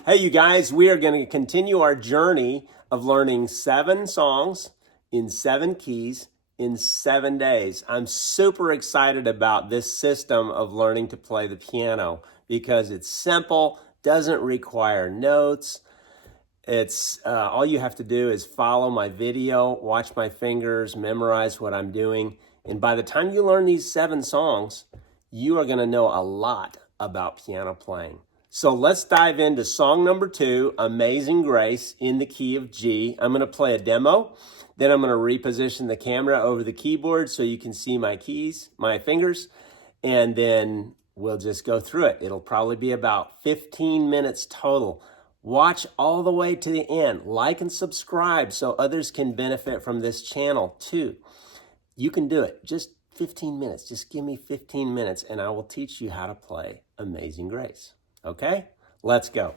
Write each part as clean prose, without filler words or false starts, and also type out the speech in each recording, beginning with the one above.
Hey, you guys, we are going to continue our journey of learning 7 songs in 7 keys in 7 days. I'm super excited about this system of learning to play the piano because it's simple, doesn't require notes. It's all you have to do is follow my video, watch my fingers, memorize what I'm doing. And by the time you learn these 7 songs, you are going to know a lot about piano playing. So let's dive into song number 2, Amazing Grace, in the key of G. I'm going to play a demo. Then I'm going to reposition the camera over the keyboard so you can see my keys, my fingers, and then we'll just go through it. It'll probably be about 15 minutes total. Watch all the way to the end. Like and subscribe so others can benefit from this channel too. You can do it. Just 15 minutes. Just give me 15 minutes and I will teach you how to play Amazing Grace. Okay? Let's go.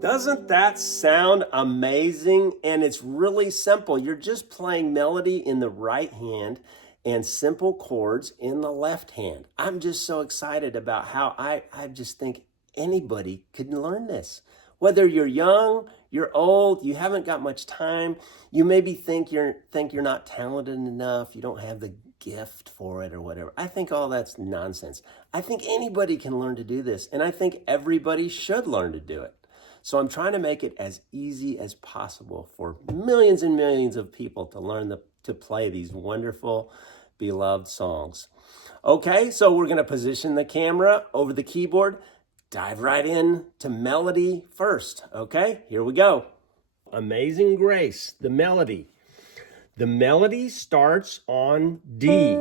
Doesn't that sound amazing? And it's really simple. You're just playing melody in the right hand and simple chords in the left hand. I'm just so excited about how I just think anybody could learn this. Whether you're young, you're old, you haven't got much time, you maybe think you're not talented enough, you don't have the gift for it or whatever. I think all that's nonsense. I think anybody can learn to do this, and I think everybody should learn to do it. So I'm trying to make it as easy as possible for millions and millions of people to learn to play these wonderful, beloved songs. Okay, so we're going to position the camera over the keyboard. Dive right in to melody first. Okay, here we go. Amazing Grace, the melody. The melody starts on D.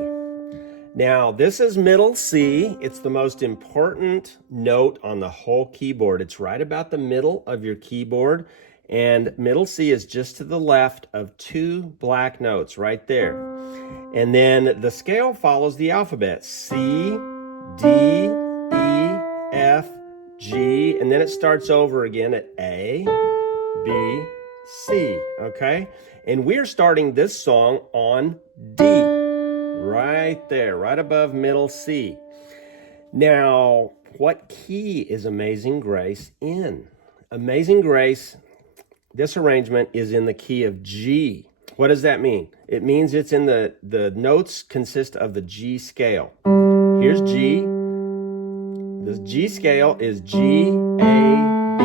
Now, this is middle C. It's the most important note on the whole keyboard. It's right about the middle of your keyboard, and middle C is just to the left of 2 black notes right there. And then the scale follows the alphabet: C, D, E, F, G, and then it starts over again at A, B, C, okay? And we're starting this song on D. Right there, right above middle C. Now, what key is Amazing Grace in? Amazing Grace, this arrangement is in the key of G. What does that mean? It means it's in the notes consist of the G scale. Here's G. The G scale is G, A, B,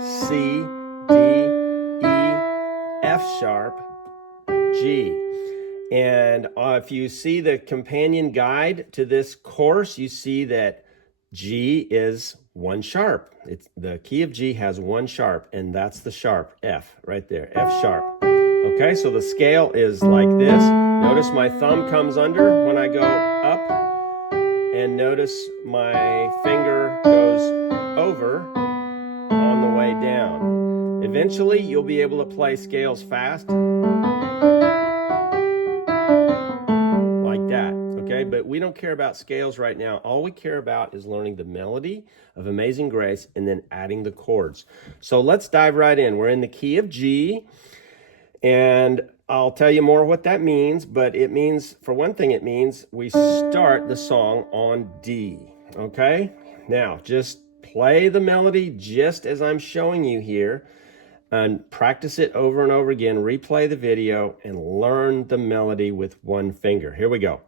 C, D, E, F sharp, G. And if you see the companion guide to this course, you see that G is 1 sharp. The key of G has 1 sharp, and that's the sharp, F, right there, F sharp. Okay, so the scale is like this. Notice my thumb comes under when I go up, and notice my finger goes over on the way down. Eventually, you'll be able to play scales fast. Okay, but we don't care about scales right now. All we care about is learning the melody of Amazing Grace and then adding the chords. So let's dive right in. We're in the key of G, and I'll tell you more what that means, but it means, for one thing, it means we start the song on D, okay? Now, just play the melody just as I'm showing you here, and practice it over and over again. Replay the video and learn the melody with one finger. Here we go.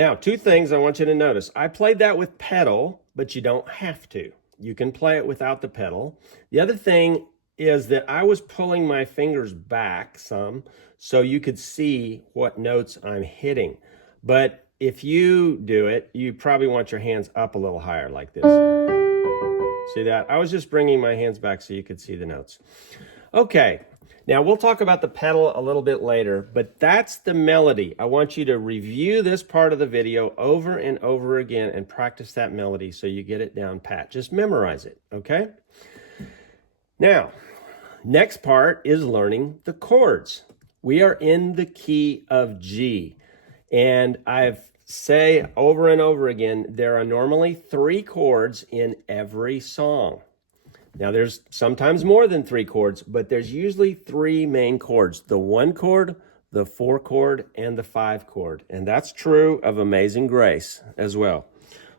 Now, two things I want you to notice. I played that with pedal, but you don't have to. You can play it without the pedal. The other thing is that I was pulling my fingers back some so you could see what notes I'm hitting. But if you do it, you probably want your hands up a little higher like this. See that? I was just bringing my hands back so you could see the notes. Okay, now we'll talk about the pedal a little bit later, but that's the melody. I want you to review this part of the video over and over again and practice that melody so you get it down pat. Just memorize it, okay? Now, next part is learning the chords. We are in the key of G, and I've say over and over again, there are normally 3 chords in every song. Now there's sometimes more than 3 chords, but there's usually 3 main chords: the 1 chord, the 4 chord, and the 5 chord. And that's true of Amazing Grace as well.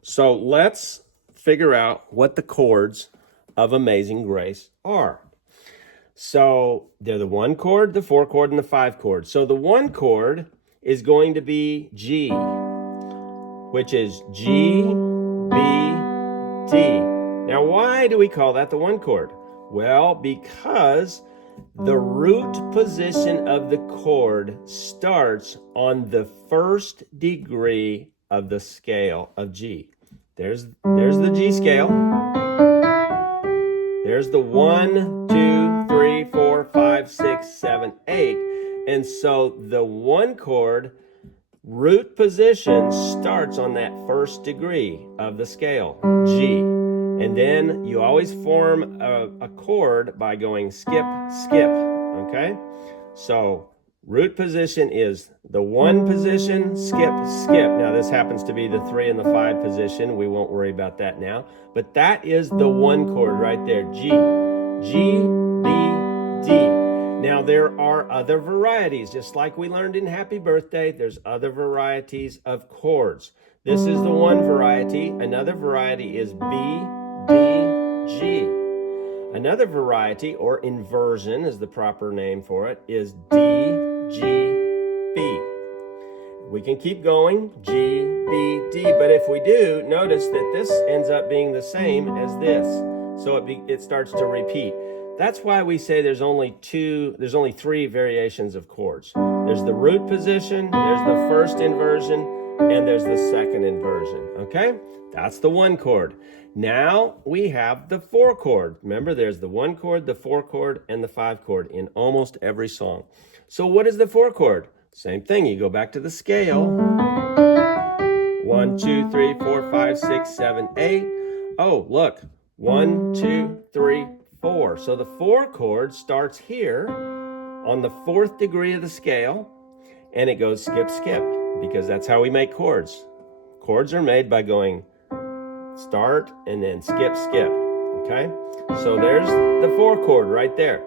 So let's figure out what the chords of Amazing Grace are. So they're the 1 chord, the 4 chord, and the 5 chord. So the 1 chord is going to be G, which is G, B, D. Now, why do we call that the 1 chord? Well, because the root position of the chord starts on the 1st degree of the scale of G. There's the G scale. There's the 1, 2, 3, 4, 5, 6, 7, 8. And so the 1 chord root position starts on that 1st degree of the scale, G. And then you always form a chord by going skip, skip, okay? So root position is the 1 position, skip, skip. Now this happens to be the 3 and the 5 position. We won't worry about that now. But that is the 1 chord right there, G. G, B, D. Now, there are other varieties. Just like we learned in Happy Birthday, there's other varieties of chords. This is the 1 variety. Another variety is B, D, G. Another variety, or inversion is the proper name for it, is D, G, B. We can keep going, G, B, D, but if we do, notice that this ends up being the same as this. So it starts to repeat. That's why we say there's only 3 variations of chords. There's the root position, there's the 1st inversion, and there's the 2nd inversion, okay? That's the 1 chord. Now we have the 4 chord. Remember, there's the 1 chord, the 4 chord, and the 5 chord in almost every song. So what is the 4 chord? Same thing, you go back to the scale. 1, 2, 3, 4, 5, 6, 7, 8. Oh, look, 1, 2, 3, 4. So the 4 chord starts here on the 4th degree of the scale, and it goes skip, skip, because that's how we make chords. Chords are made by going start and then skip, skip, okay? So there's the 4 chord right there.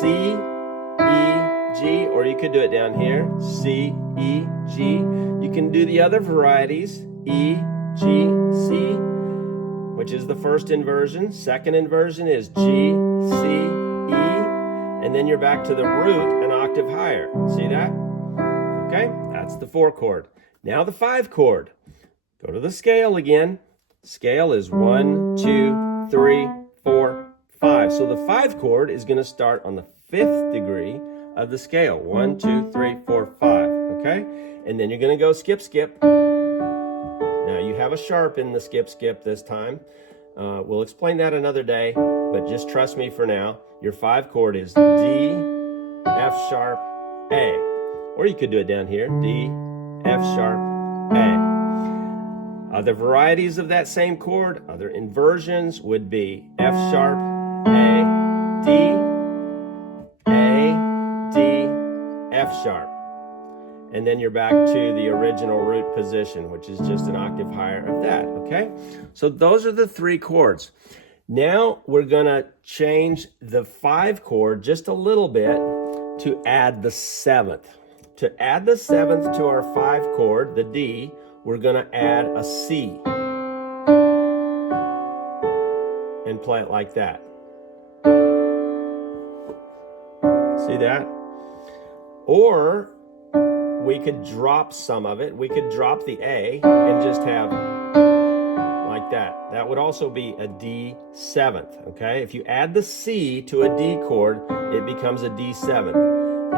C, E, G, or you could do it down here, C, E, G. You can do the other varieties, E, G, C, which is the 1st inversion. 2nd inversion is G, C, E, and then you're back to the root an octave higher. See that? Okay, that's the 4 chord. Now the 5 chord. Go to the scale again. Scale is 1, 2, 3, 4, 5. So the 5 chord is going to start on the 5th degree of the scale. 1, 2, 3, 4, 5. Okay, and then you're going to go skip, skip. Now you have a sharp in the skip, skip this time. We'll explain that another day, but just trust me for now. Your 5 chord is D, F sharp, A. Or you could do it down here, D, F sharp, A. Other varieties of that same chord, other inversions would be F sharp, A, D, A, D, F sharp. And then you're back to the original root position, which is just an octave higher of that, okay? So those are the 3 chords. Now we're gonna change the 5 chord just a little bit to add the 7th. To add the 7th to our 5 chord, the D, we're gonna add a C. And play it like that. See that? Or we could drop some of it. We could drop the A and just have like that. That would also be a D7th, okay? If you add the C to a D chord, it becomes a D7th.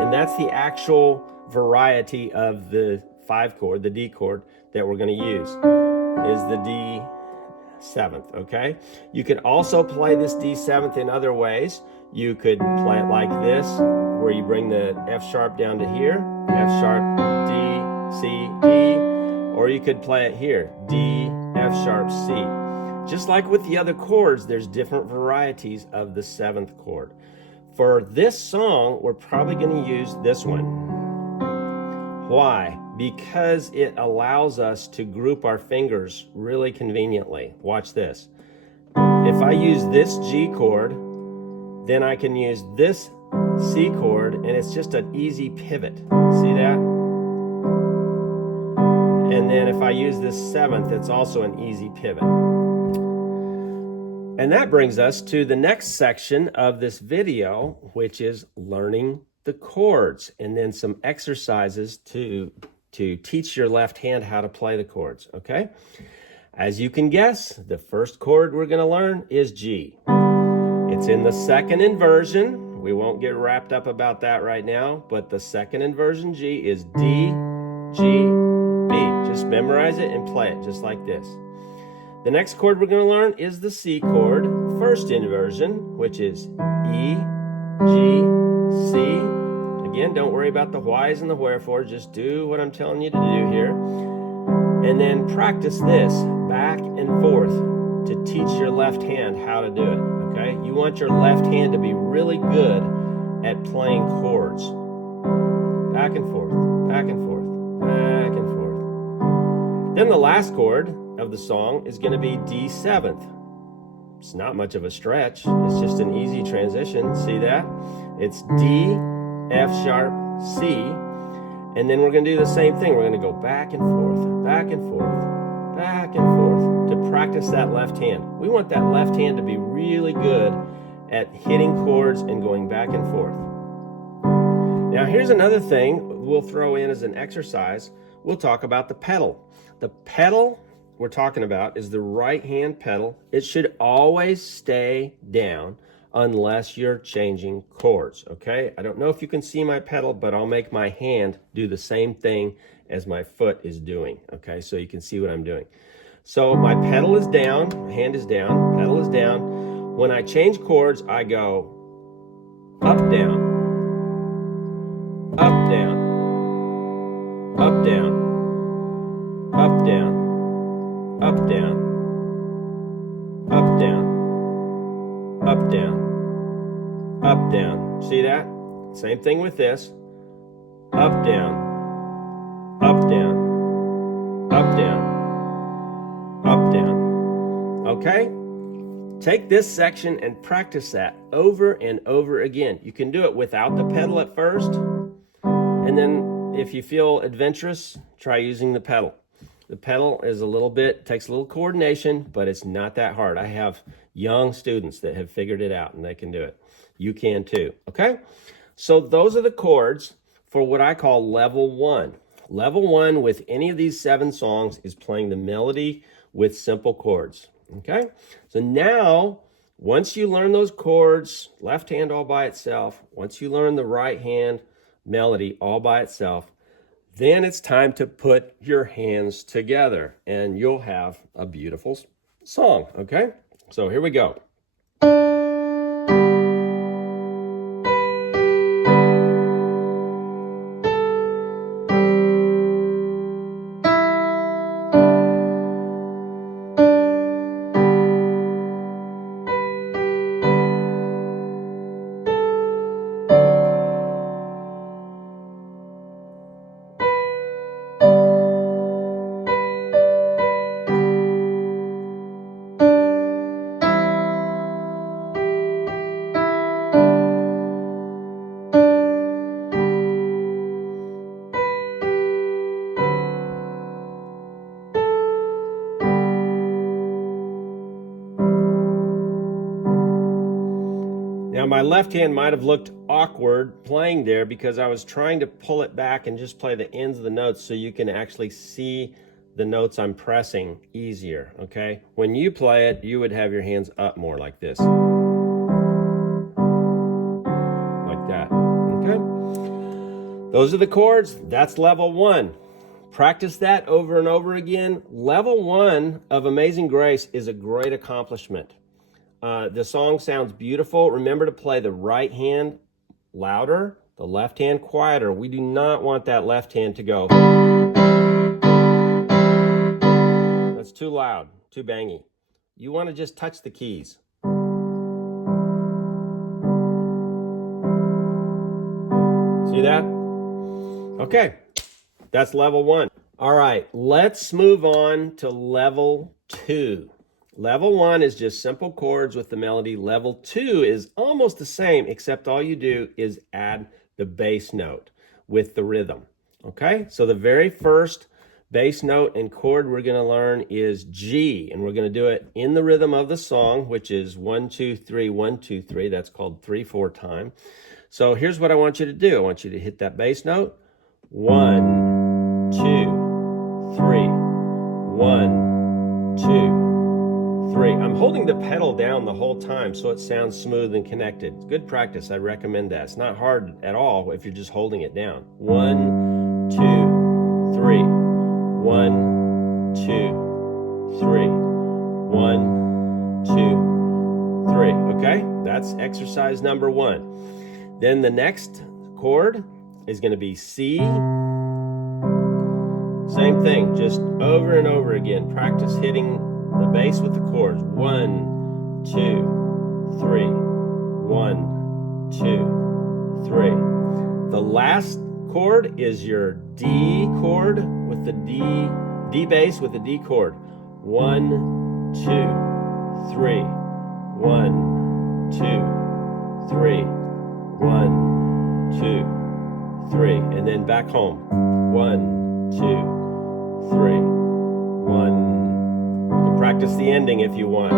And that's the actual variety of the 5 chord, the D chord, that we're going to use, is the D7th, okay? You could also play this D7th in other ways. You could play it like this, where you bring the F sharp down to here, F sharp, D, C, D, or you could play it here, D, F sharp, C. Just like with the other chords, there's different varieties of the 7th chord. For this song, we're probably going to use this one. Why? Because it allows us to group our fingers really conveniently. Watch this. If I use this G chord, then I can use this C chord, and it's just an easy pivot. See that? And then if I use this 7th, it's also an easy pivot. And that brings us to the next section of this video, which is learning the chords, and then some exercises to teach your left hand how to play the chords, okay? As you can guess, the first chord we're going to learn is G. It's in the second inversion. We won't get wrapped up about that right now, but the second inversion G is D, G, B. Just memorize it and play it just like this. The next chord we're going to learn is the C chord, first inversion, which is E, G, C. Again, don't worry about the whys and the wherefores. Just do what I'm telling you to do here. And then practice this back and forth to teach your left hand how to do it, okay? You want your left hand to be really good at playing chords. Back and forth, back and forth, back and forth. Then the last chord of the song is going to be D7th. It's not much of a stretch. It's just an easy transition. See that? It's D, F sharp, C, and then we're going to do the same thing. We're going to go back and forth, back and forth, back and forth to practice that left hand. We want that left hand to be really good at hitting chords and going back and forth. Now here's another thing we'll throw in as an exercise. We'll talk about the pedal. The pedal we're talking about is the right hand pedal. It should always stay down unless you're changing chords, okay? I don't know if you can see my pedal, but I'll make my hand do the same thing as my foot is doing, okay? So you can see what I'm doing. So my pedal is down, hand is down, pedal is down. When I change chords, I go up, down, up, down, up, down, up, down, up, down, up, down, up, down, up, down. See that? Same thing with this. Up, down, up, down, up, down, up, down. Okay? Take this section and practice that over and over again. You can do it without the pedal at first, and then if you feel adventurous, try using the pedal. The pedal is takes a little coordination, but it's not that hard. I have young students that have figured it out and they can do it. You can too, okay? So those are the chords for what I call level 1. Level 1 with any of these 7 songs is playing the melody with simple chords, okay? So now, once you learn those chords, left hand all by itself, once you learn the right hand melody all by itself, then it's time to put your hands together and you'll have a beautiful song, okay? So here we go. Now my left hand might have looked awkward playing there because I was trying to pull it back and just play the ends of the notes so you can actually see the notes I'm pressing easier, okay? When you play it, you would have your hands up more like this. Like that, okay? Those are the chords. That's level 1. Practice that over and over again. Level 1 of Amazing Grace is a great accomplishment. The song sounds beautiful. Remember to play the right hand louder, the left hand quieter. We do not want that left hand to go. That's too loud, too bangy. You want to just touch the keys. See that? Okay, that's level 1. All right, let's move on to level 2. Level 1 is just simple chords with the melody. Level 2 is almost the same, except all you do is add the bass note with the rhythm, okay? So the very first bass note and chord we're going to learn is G, and we're going to do it in the rhythm of the song, which is 1, 2, 3, 1, 2, 3. That's called 3/4 time. So here's what I want you to do. I want you to hit that bass note. 1, 2, 3. 1, 2, 3. I'm holding the pedal down the whole time so it sounds smooth and connected. It's good practice. I recommend that. It's not hard at all if you're just holding it down. 1, 2, 3. 1, 2, 3. 1, 2, 3. Okay? That's exercise number 1. Then the next chord is going to be C. Same thing, just over and over again. Practice hitting the bass with the chords. 1, 2, 3. 1, 2, 3. The last chord is your D chord with the D bass with the D chord. 1, 2, 3. 1, 2, 3. 1, 2, 3. And then back home. 1, 2, 3. 1. You can practice the ending if you want,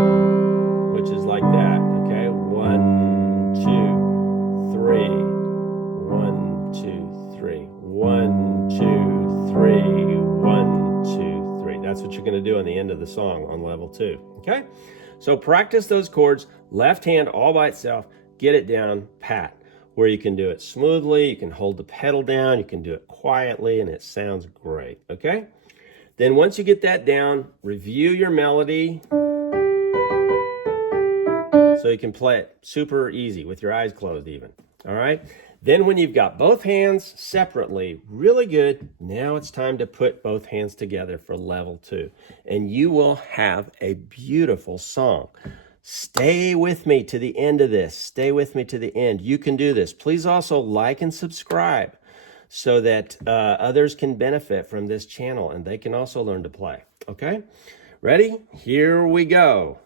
which is like that, okay? 1, 2, 3. 1, 2, 3. 1, 2, 3. 1, 2, 3. That's what you're going to do on the end of the song on level 2, okay? So practice those chords, left hand all by itself, get it down pat, where you can do it smoothly, you can hold the pedal down, you can do it quietly, and it sounds great, okay? Then once you get that down, review your melody so you can play it super easy with your eyes closed even, all right? Then when you've got both hands separately, really good, now it's time to put both hands together for level 2, and you will have a beautiful song. Stay with me to the end of this. Stay with me to the end. You can do this. Please also like and subscribe so that others can benefit from this channel and they can also learn to play. Okay? Ready? Here we go.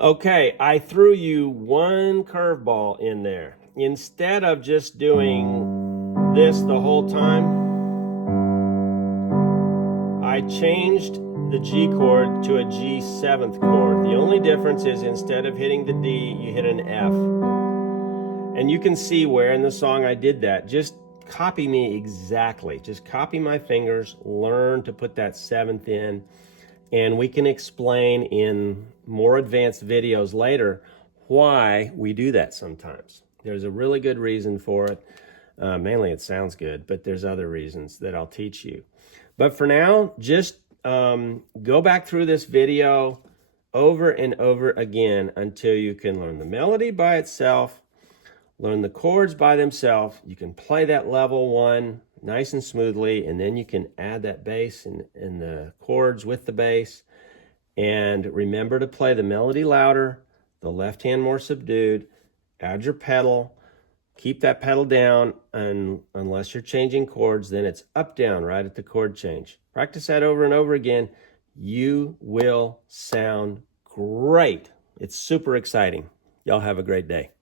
Okay, I threw you one curveball in there. Instead of just doing this the whole time, I changed the G chord to a G 7th chord. The only difference is instead of hitting the D, you hit an F. And you can see where in the song I did that. Just copy me exactly. Just copy my fingers, learn to put that 7th in, and we can explain in more advanced videos later why we do that sometimes. There's a really good reason for it. Mainly it sounds good, but there's other reasons that I'll teach you. But for now, just go back through this video over and over again until you can learn the melody by itself, learn the chords by themselves. You can play that level one nice and smoothly, and then you can add that bass and the chords with the bass. And remember to play the melody louder, the left hand more subdued, add your pedal, keep that pedal down, and unless you're changing chords, then it's up, down, right at the chord change. Practice that over and over again. You will sound great. It's super exciting. Y'all have a great day.